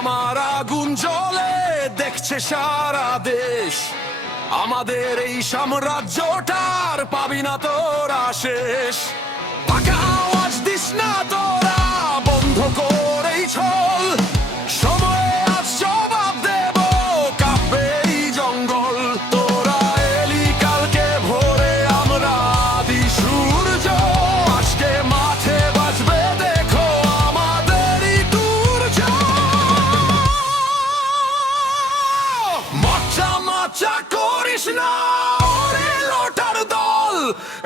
আমার আগুন জ্বলে দেখছে সারা দেশ, আমাদের এই সাম্রাজ্যটার পাবি না তোরা শেষ। পাকা আওয়াজ দিস না তোরা, বন্ধ করেই ছল, সময়ে আজ জবাব দেব, কাঁপবে এই জঙ্গল। তোরা এলি কালকে ভোরে, আমরা আদি সূর্য, আজকে মাঠে বাজবে দেখো আমাদেরই দুর্য। মাচা করিস না ওরে লোটার দল,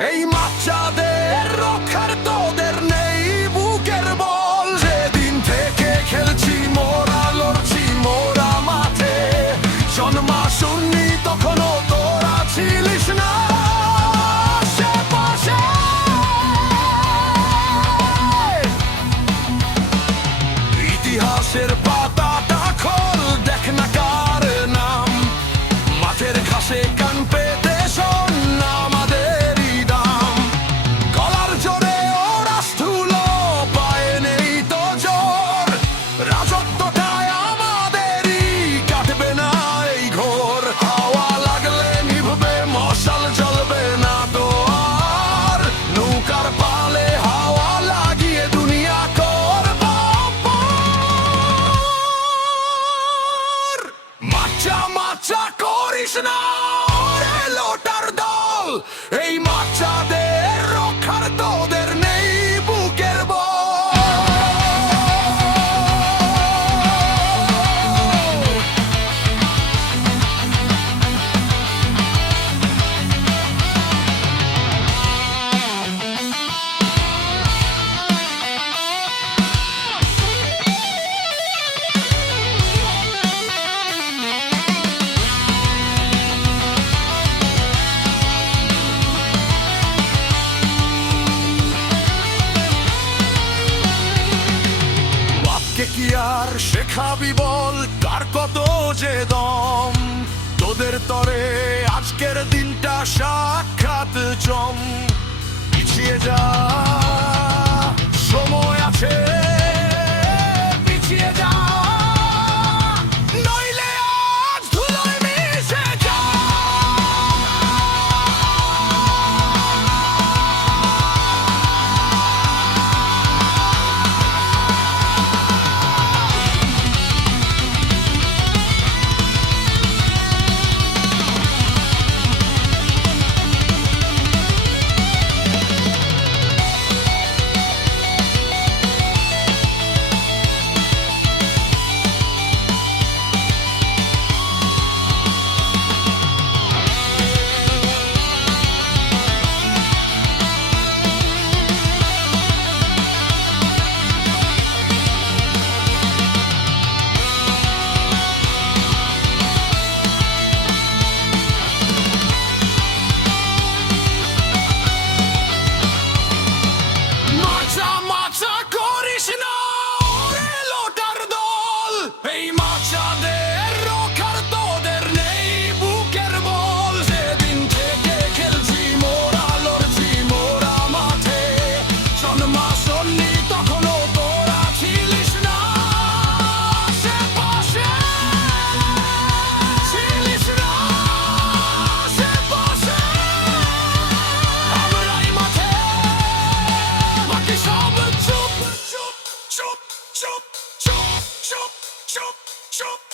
এই মাচাদের রক্ষার তোদের নেই বুকের বল। যেদিন থেকে খেলছি মোরা, লড়ছি মোরা মাঠে, জন্মা শুননি তখনও তোরা ছিলিস না আশেপাশে। ইতিহাসের পাতাটা খোল, দেখ না কার নাম, মাঠের ঘাসে কান পেতে শোন আমাদেরই দাম। গলার জোরে ওরা স্থূল, পায়ে নেই তো জোর, রাজত্বটায় আমাদেরই, কাটবে না এই ঘোর। হাওয়া লাগলে নিভবে মশাল, জ্বলবে না তো আর, নৌকার পালে হাওয়া লাগিয়ে দুনিয়া করবা পার। মাচা করিস না ওরে লোটার দল, এই মাচাদের রক্ষার তোদের নেই বুকের বল। কি আর শেখাবি বল, কার কত যে দম, তোদের তরে আজকের দিনটা সাক্ষাৎ জম। পিছিয়ে যা, সময় আছে, পিছিয়ে যা, নইলে আজ ধুলোয় মিশে যা। Chop, chop, chop, chop, chop.